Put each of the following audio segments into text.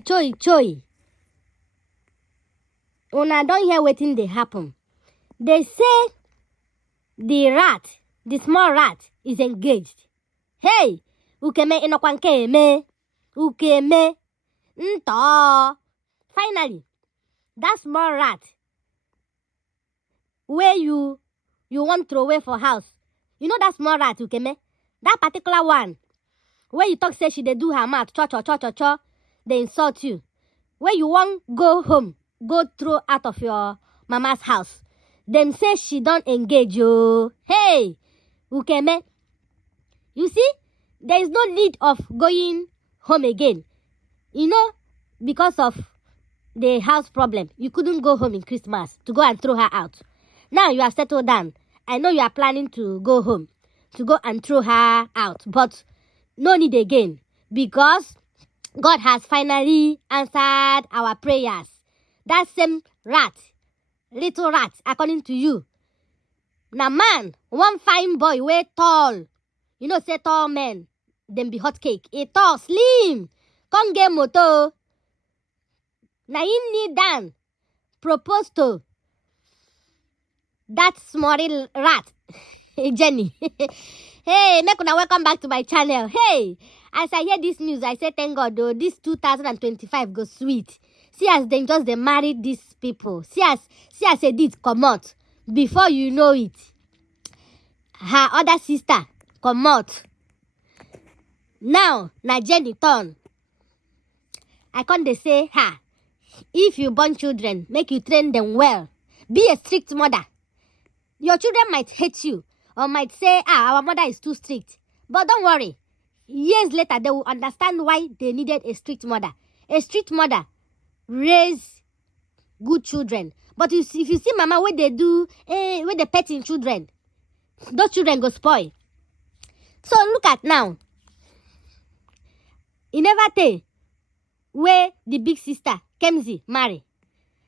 Choi. Una don't hear wetin dey happen. They say the small rat is engaged. Hey, ukeme inokwanke eme. Ukeme. Nto. Finally, that small rat where you want throw away for house. You know that small rat, ukeme? That particular one where you talk say she dey do her mouth, cho, they insult you. Where you want go home, go throw out of your mama's house. Them say she don't engage you. Hey, ukeme. You see, there is no need of going home again. You know, because of the house problem, you couldn't go home in Christmas to go and throw her out. Now you are settled down. I know you are planning to go home to go and throw her out, but no need again, because God has finally answered our prayers. That same rat, little rat, according to you. Now man, one fine boy, way tall. You know, say tall men, them be hot cake. A tall, slim, come get moto. Now you need Dan propose to that small rat, Jenny. Hey, make una welcome back to my channel. Hey, as I hear this news, I say thank God though, this 2025 go sweet. See as they just they married these people. See as they did come out. Before you know it, her other sister come out. Now, na Jenny turn. I can't they say, if you born children, make you train them well. Be a strict mother. Your children might hate you or might say, our mother is too strict. But don't worry. Years later, they will understand why they needed a strict mother. A strict mother raise good children. But if you see mama, what they do, where they petting children, those children go spoil. So look at now. You never tell where the big sister, Kemzi, marry.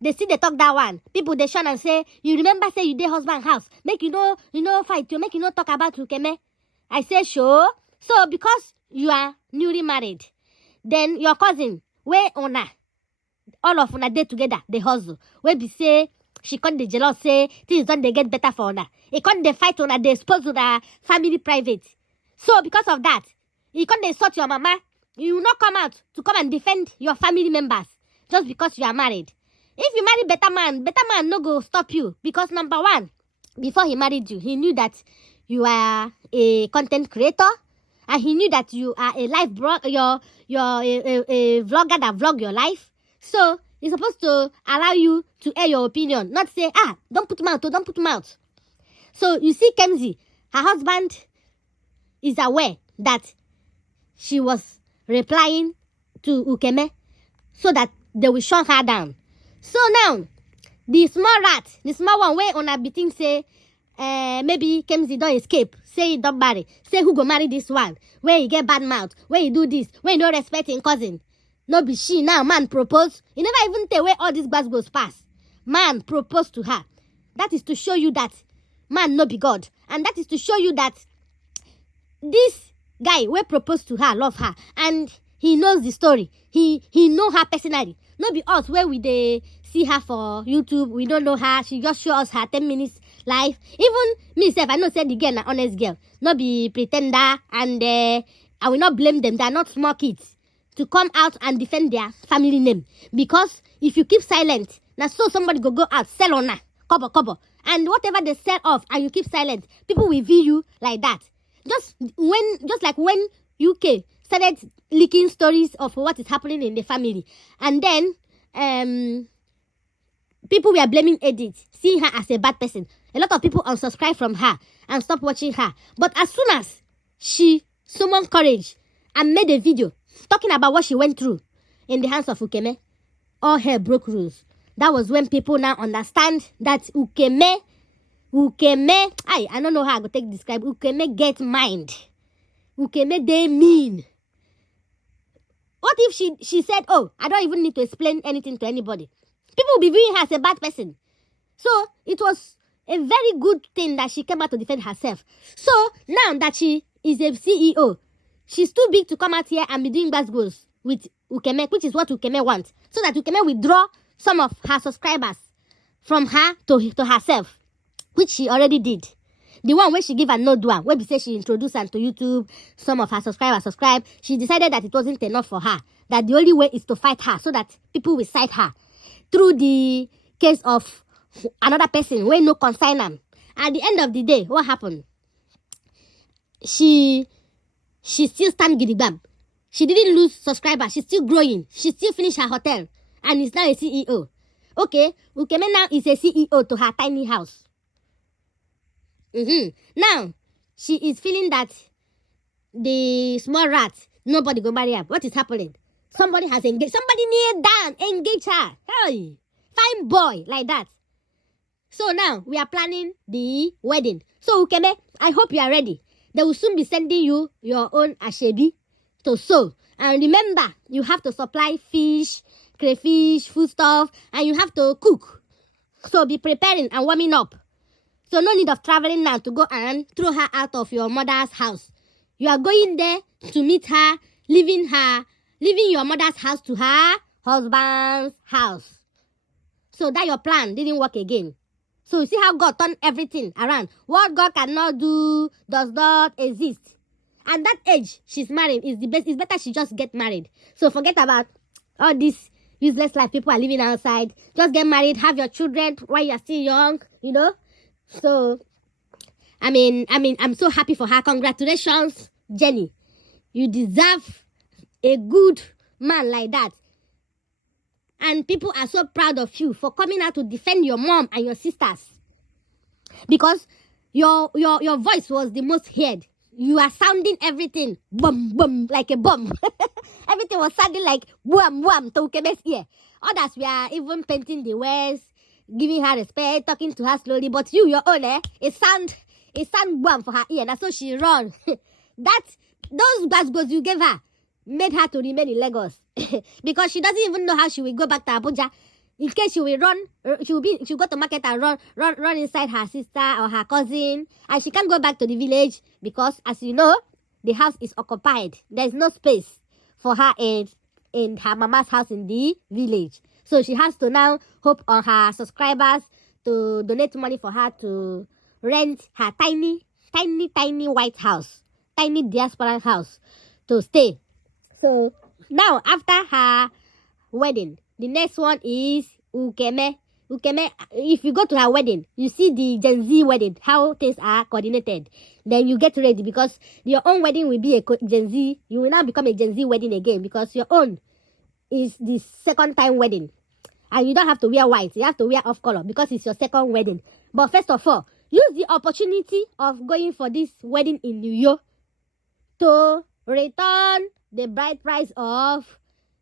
They see they talk that one. People they shun and say, you remember say you dey husband house. Make you know fight you, make you know talk about Ukeme. I say sure. So because you are newly married, then your cousin, where una, all of una day together, they hustle. Where be say she can't dey jealous, say things don't they get better for una. It can't they fight una, they expose una family private. So because of that, you can't they insult your mama. You will not come out to come and defend your family members just because you are married. If you marry better man no go stop you, because number one, before he married you, he knew that you are a content creator, and he knew that you are a life you're a vlogger that vlog your life. So he's supposed to allow you to air your opinion, not say don't put mouth. So you see, Kemzi, her husband is aware that she was replying to Ukeme so that they will shut her down. So now, the small rat, the small one where on a beating say, maybe Kemzi don't escape, say he don't marry, say who go marry this one, where he get bad mouth, where he do this, where he no respect him cousin. No be she now, man propose. You never even tell where all these bars goes past. Man propose to her. That is to show you that man no be God. And that is to show you that this guy will propose to her, love her, and he knows the story. He know her personally. Not be us where we they see her for YouTube. We don't know her. She just show us her 10 minutes life. Even myself, I know say the girl an honest girl. Not be pretender, and I will not blame them. They are not small kids to come out and defend their family name. Because if you keep silent, now so somebody go out, sell on her, cover. And whatever they sell off and you keep silent, people will view you like that. Just like when UK started leaking stories of what is happening in the family. And then people were blaming Edith, seeing her as a bad person. A lot of people unsubscribe from her and stop watching her. But as soon as she summoned courage and made a video talking about what she went through in the hands of Ukeme, all hell broke loose. That was when people now understand that Ukeme, I don't know how I go take describe. Ukeme get mind. Ukeme they mean. What if she said, I don't even need to explain anything to anybody? People will be viewing her as a bad person. So it was a very good thing that she came out to defend herself. So now that she is a CEO, she's too big to come out here and be doing bad goals with Ukeme, which is what Ukeme wants, so that Ukeme withdraw some of her subscribers from her to herself, which she already did. The one where she give her no do where we say she introduced her to YouTube, some of her subscribers subscribe. She decided that it wasn't enough for her, that the only way is to fight her so that people will cite her through the case of another person where no consign them. At the end of the day, what happened? She still stand gidigam. She didn't lose subscribers. She's still growing. She still finished her hotel and is now a CEO. Okay, Ukeme now is a CEO to her tiny house. Now, she is feeling that the small rat, nobody go marry her. What is happening? Somebody has engaged. Somebody kneel down, engage her. Hey, fine boy, like that. So now, we are planning the wedding. So, Ukeme, I hope you are ready. They will soon be sending you your own ashebi to sew. And remember, you have to supply fish, crayfish, food stuff, and you have to cook. So, be preparing and warming up. So no need of traveling now to go and throw her out of your mother's house. You are going there to meet her, leaving your mother's house to her husband's house. So that your plan didn't work again. So you see how God turned everything around. What God cannot do does not exist. And that age she's married is the best. It's better she just get married. So forget about all this useless life people are living outside. Just get married, have your children while you're still young, you know. So, I'm so happy for her. Congratulations, Jenny. You deserve a good man like that. And people are so proud of you for coming out to defend your mom and your sisters. Because your voice was the most heard. You are sounding everything boom, boom, like a bomb. Everything was sounding like boom, boom, to Ukeme's ear. Others were even painting the words, giving her respect, talking to her slowly, but your own, it sound warm for her ear. That's so she run. Those goes you gave her made her to remain in Lagos because she doesn't even know how she will go back to Abuja. In case she will run, she'll go to market and run inside her sister or her cousin, and she can't go back to the village because, as you know, the house is occupied. There's no space for her in her mama's house in the village. So she has to now hope on her subscribers to donate money for her to rent her tiny white house, tiny diaspora house to stay. So now after her wedding, the next one is Ukeme. Ukeme, if you go to her wedding, you see the Gen Z wedding, how things are coordinated. Then you get ready because your own wedding will be a Gen Z. You will now become a Gen Z wedding again because your own is the second time wedding. And you don't have to wear white. You have to wear off color because it's your second wedding. But first of all, use the opportunity of going for this wedding in New York to return the bride price of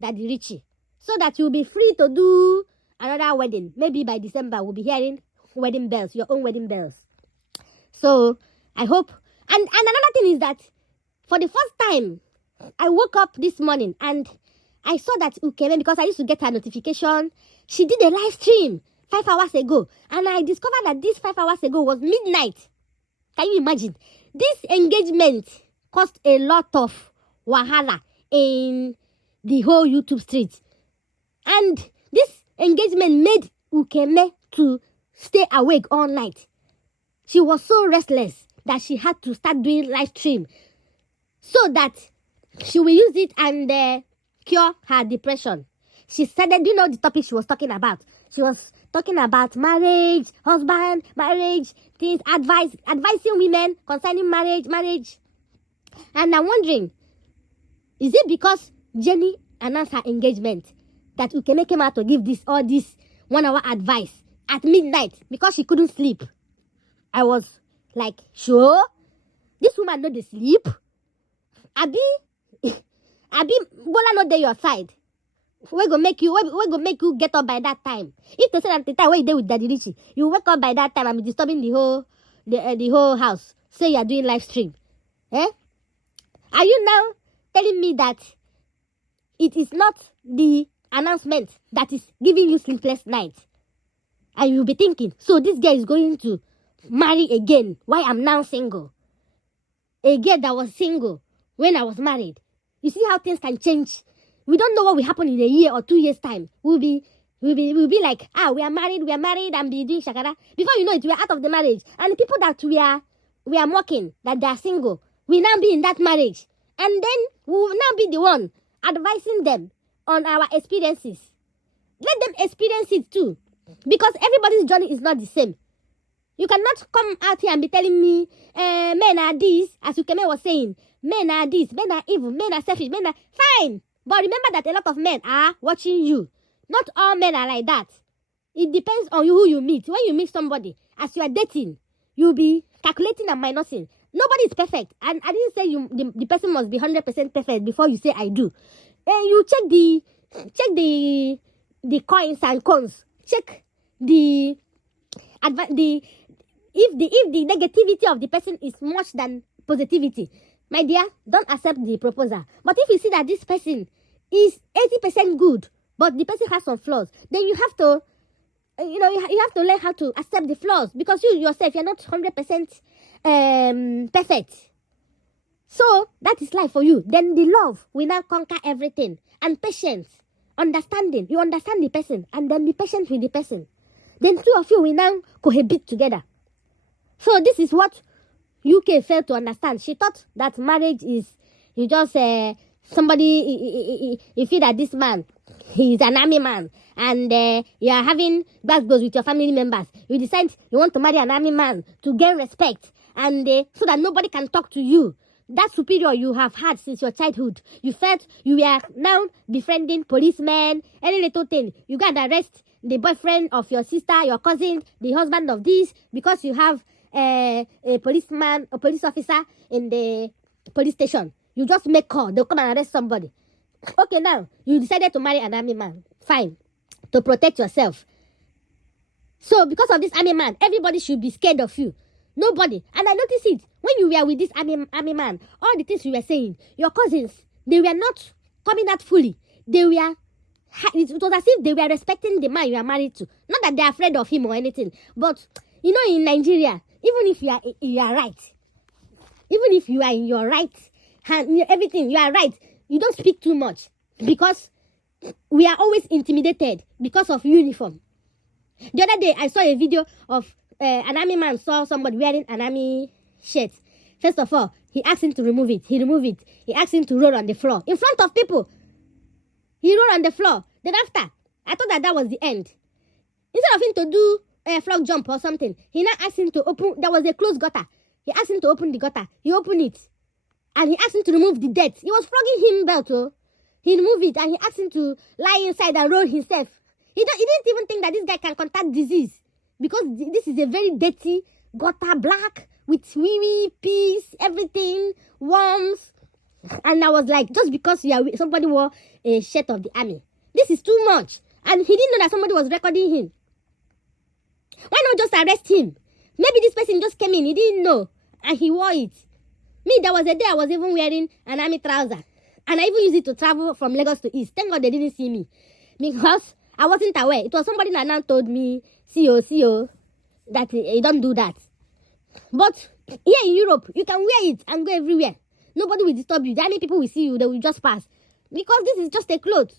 Daddy Richie, so that you'll be free to do another wedding. Maybe by December, we'll be hearing wedding bells, your own wedding bells. So I hope. And another thing is that for the first time, I woke up this morning and I saw that Ukeme, because I used to get her notification, she did a live stream 5 hours ago. And I discovered that this 5 hours ago was midnight. Can you imagine? This engagement caused a lot of wahala in the whole YouTube street. And this engagement made Ukeme to stay awake all night. She was so restless that she had to start doing live stream so that she will use it and cure her depression. She started, you know the topic she was talking about? She was talking about marriage, husband, marriage, things, advising women concerning marriage. And I'm wondering, is it because Jenny announced her engagement that Ukeme came out to give all this 1 hour advice at midnight because she couldn't sleep? I was like, sure, this woman know the sleep. Abi, Bola not there your side. We go make you get up by that time. If to say that the time when you there with Daddy Richie, you wake up by that time and be disturbing the whole house. Say you are doing live stream. Are you now telling me that it is not the announcement that is giving you sleepless nights? And you'll be thinking, so this girl is going to marry again. Why I'm now single? A girl that was single when I was married. You see how things can change We don't know what will happen in a year or 2 years' time. We'll be like, we are married, and be doing shakara. Before you know it, we are out of the marriage. And the people that we are mocking, that they are single, will now be in that marriage. And then we will now be the one advising them on our experiences. Let them experience it too. Because everybody's journey is not the same. You cannot come out here and be telling me, men are this, as Ukeme was saying. Men are this, men are evil, men are selfish, men are... Fine. But remember that a lot of men are watching you. Not all men are like that. It depends on who you meet. When you meet somebody, as you are dating, you'll be calculating and minusing. Nobody is perfect. And I didn't say the person must be 100% perfect before you say I do. You check the coins and cons. Check if the negativity of the person is much than positivity. My dear, don't accept the proposal. But if you see that this person is 80% good, but the person has some flaws, then you have to, you have to learn how to accept the flaws, because you yourself, you're not 100% perfect. So that is life for you. Then the love will now conquer everything. And patience, understanding. You understand the person and then be patient with the person. Then two of you will now cohabit together. So this is what UK failed to understand. She thought that marriage is, you just, somebody, you feel that this man, he's an army man, and you are having bad blows with your family members. You decide you want to marry an army man to gain respect, and so that nobody can talk to you. That superior you have had since your childhood. You felt you were now befriending policemen, any little thing. You got to arrest the boyfriend of your sister, your cousin, the husband of this, because you have a policeman, a police officer in the police station. You just make call, they'll come and arrest somebody. Okay, now, you decided to marry an army man. Fine. To protect yourself. So, because of this army man, everybody should be scared of you. Nobody. And I noticed it. When you were with this army man, all the things you were saying, your cousins, they were not coming out fully. It was as if they were respecting the man you are married to. Not that they are afraid of him or anything. But, in Nigeria, even if you are right, even if you are in your right hand, everything, you are right, you don't speak too much. Because we are always intimidated because of uniform. The other day, I saw a video of an army man saw somebody wearing an army shirt. First of all, he asked him to remove it. He removed it. He asked him to roll on the floor. In front of people. He rolled on the floor. Then after, I thought that was the end. Instead of him to do a frog jump or something, he now asked him to open, there was a closed gutter. He asked him to open the gutter. He opened it. And he asked him to remove the dirt. He was flogging him belt, oh. He removed it and he asked him to lie inside and roll himself. He didn't even think that this guy can contact disease. Because this is a very dirty gutter, black, with wee peas, everything, worms. And I was like, just because somebody wore a shirt of the army, this is too much. And he didn't know that somebody was recording him. Why not just arrest him? Maybe this person just came in, he didn't know, and he wore it. Me, there was a day I was even wearing an army trouser. And I even used it to travel from Lagos to East. Thank God they didn't see me. Because I wasn't aware. It was somebody that now told me, see you, that you don't do that. But here in Europe, you can wear it and go everywhere. Nobody will disturb you. The army people will see you, they will just pass. Because this is just a cloth.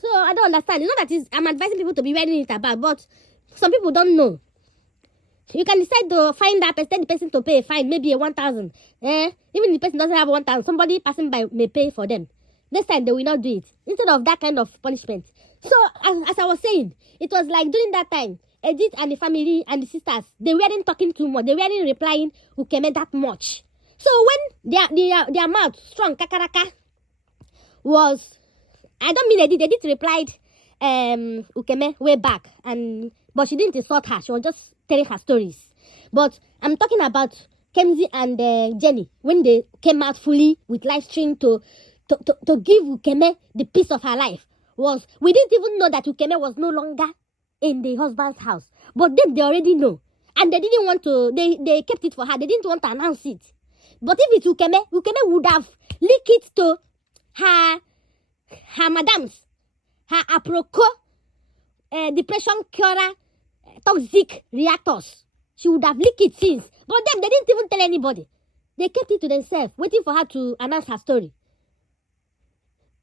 So I don't understand. It's not that I'm advising people to be wearing it about, but some people don't know. You can decide to find that person, tell the person to pay a fine, maybe a 1,000. Even if the person doesn't have 1,000, somebody passing by may pay for them. Next time they will not do it. Instead of that kind of punishment. So as I was saying, it was like during that time, Edith and the family and the sisters, they weren't talking too much. They weren't replying Ukeme that much. So when their mouth strong, kakaraka, was, I don't mean Edith replied Ukeme way back, but she didn't insult her. She was just telling her stories. But I'm talking about Kemzi and Jenny, when they came out fully with live stream to give Ukeme the peace of her life. We didn't even know that Ukeme was no longer in the husband's house. But then they already know. And they didn't want to, they kept it for her. They didn't want to announce it. But if it's Ukeme would have leaked it to her madams, her aproko, depression curer, toxic reactors. She would have leaked it since. But them, they didn't even tell anybody. They kept it to themselves, waiting for her to announce her story.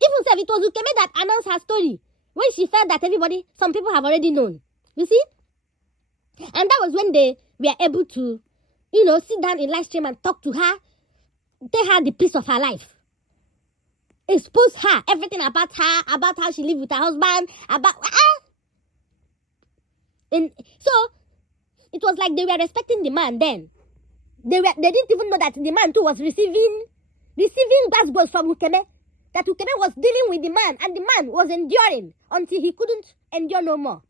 Even said it was Ukeme that announced her story when she felt that some people have already known. You see? And that was when they were able to, sit down in live stream and talk to her, tell her the piece of her life. Expose her, everything about how she lived with her husband, And so, it was like they were respecting the man then. They didn't even know that the man too was receiving bad from Ukeme. That Ukeme was dealing with the man, and the man was enduring until he couldn't endure no more.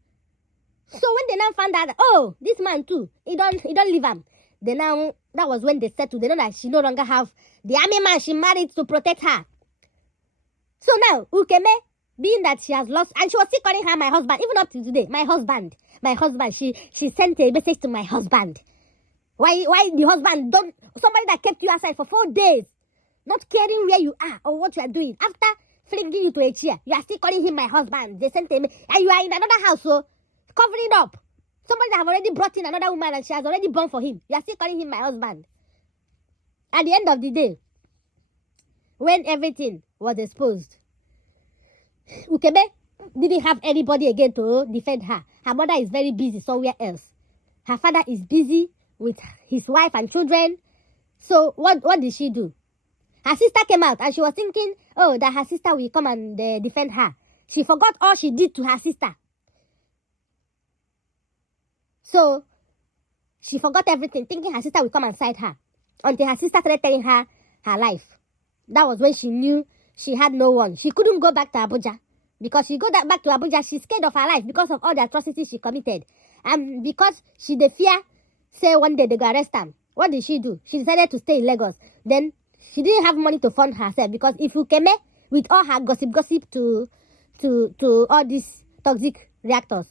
So when they now found out, oh, this man too, he don't leave him. That was when they settled. They know that she no longer have the army man she married to protect her. So now, Ukeme, being that she has lost, and she was still calling her my husband, even up to today, my husband. She sent a message to my husband. Why the husband somebody that kept you outside for 4 days, not caring where you are or what you are doing, after flinging you to a chair, you are still calling him my husband. They sent him, and you are in another house, so covering up. Somebody that have already brought in another woman and she has already born for him. You are still calling him my husband. At the end of the day, when everything was exposed, Ukeme didn't have anybody again to defend her. Her mother is very busy somewhere else. Her father is busy with his wife and children. So what did she do? Her sister came out and she was thinking, oh, that her sister will come and defend her. She forgot all she did to her sister. So she forgot everything, thinking her sister will come and side her, until her sister started telling her her life. That was when she knew she had no one. She couldn't go back to Abuja, because she go back to Abuja, she's scared of her life because of all the atrocities she committed. And because she the fear, say one day they go arrest her. What did she do? She decided to stay in Lagos. Then she didn't have money to fund herself, because if Ukeme, with all her gossip to all these toxic reactors,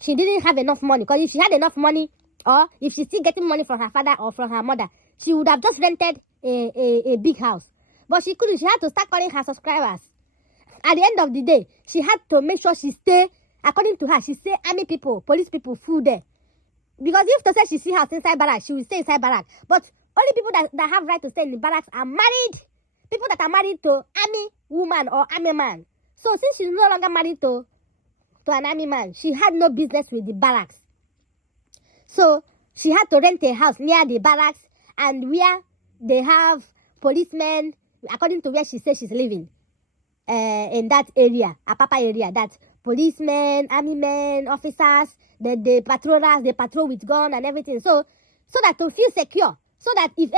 she didn't have enough money. Because if she had enough money, or if she's still getting money from her father or from her mother, she would have just rented a big house. But she couldn't. She had to start calling her subscribers. At the end of the day, she had to make sure she stay, according to her, she say army people, police people, full there. Because if to say she see house inside barracks, she will stay inside barracks. But only people that have right to stay in the barracks are married. People that are married to army woman or army man. So since she's no longer married to an army man, she had no business with the barracks. So she had to rent a house near the barracks, and where they have policemen, according to where she says she's living, in that area, Apapa area, that policemen, army men, officers, the patrollers, they patrol with gun and everything. So that to feel secure, so that if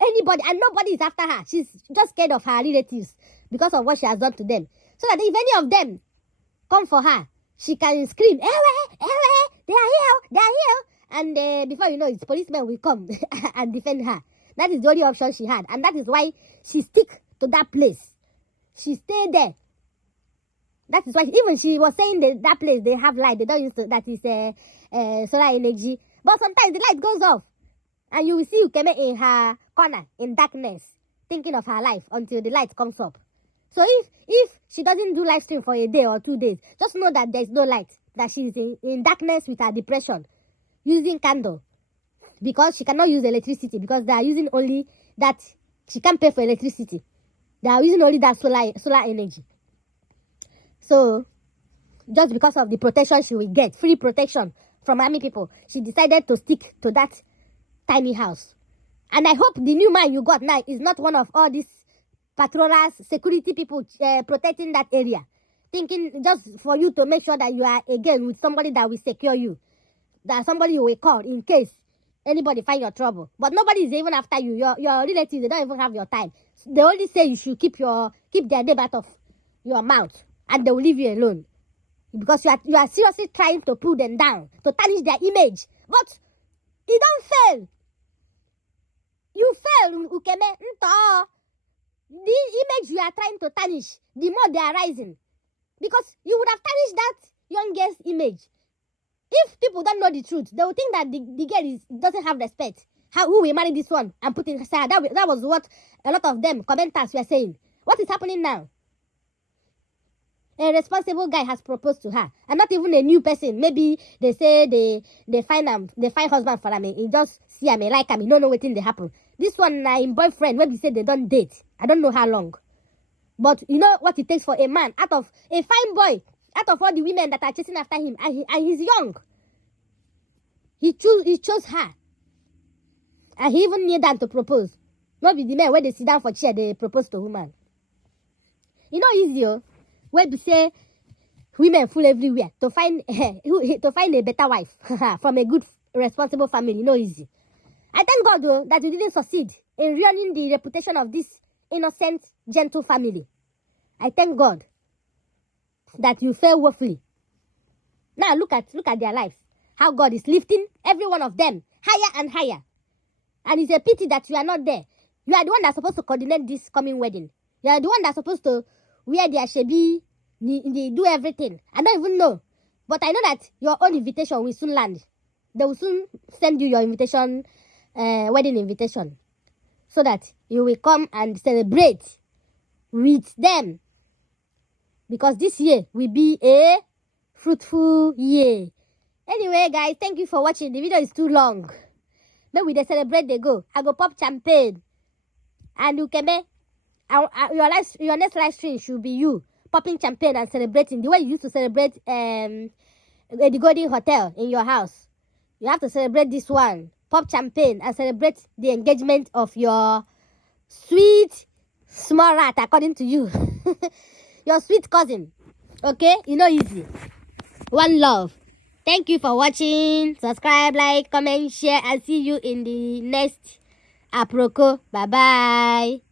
anybody, and nobody is after her, she's just scared of her relatives because of what she has done to them. So that if any of them come for her, she can scream, Ewe, they are here. And before you know it, policemen will come and defend her. That is the only option she had. And that is why she stick to that place. She stayed there. That is why, even she was saying that place, they have light. They don't use that is solar energy. But sometimes the light goes off. And you will see Ukeme in her corner, in darkness, thinking of her life until the light comes up. So if she doesn't do live stream for a day or 2 days, just know that there's no light. That she's in darkness with her depression, using candle. Because she cannot use electricity, because they are using only that. She can't pay for electricity. They are using only that solar energy. So, just because of the protection she will get, free protection from army people, she decided to stick to that tiny house. And I hope the new man you got now is not one of all these patrollers, security people protecting that area, thinking just for you to make sure that you are again with somebody that will secure you, that somebody you will call in case anybody find your trouble. But nobody is even after you. Your relatives, they don't even have your time. They only say you should keep their name out of your mouth, and they will leave you alone, because you are seriously trying to pull them down, to tarnish their image. But you don't fail. You fail, Ukeme. The image you are trying to tarnish, the more they are rising, because you would have tarnished that young girl's image. If people don't know the truth, they will think that the girl doesn't have respect. Who will marry this one and put in her side? That was what a lot of them commenters were saying. What is happening now? A responsible guy has proposed to her, and not even a new person. Maybe they say they find husband for him. He just see him, like him. He don't know what thing they happen. This one, him boyfriend, when we say they don't date, I don't know how long. But you know what it takes for a man, out of a fine boy, out of all the women that are chasing after him, and he's young. He chose her. And he even kneel down to propose. Not be the men when they sit down for chair, they propose to woman. You know easy, when we say women fool everywhere to find a better wife from a good, responsible family. You know easy. I thank God though that you didn't succeed in ruining the reputation of this innocent, gentle family. I thank God that you fail woefully. Now look at their lives. How God is lifting every one of them higher and higher. And it's a pity that you are not there. You are the one that's supposed to coordinate this coming wedding. You are the one that's supposed to wear their shebi, do everything. I don't even know. But I know that your own invitation will soon land. They will soon send you your invitation, wedding invitation. So that you will come and celebrate with them. Because this year will be a fruitful year. Anyway, guys, thank you for watching. The video is too long. Then we celebrate, they go. I go pop champagne. And you can be, your next live stream should be you popping champagne and celebrating the way you used to celebrate at the Golden Hotel in your house. You have to celebrate this one. Pop champagne and celebrate the engagement of your sweet small rat, according to you. Your sweet cousin. Okay? You know easy. One love. Thank you for watching. Subscribe, like, comment, share, and see you in the next aproko. Bye-bye.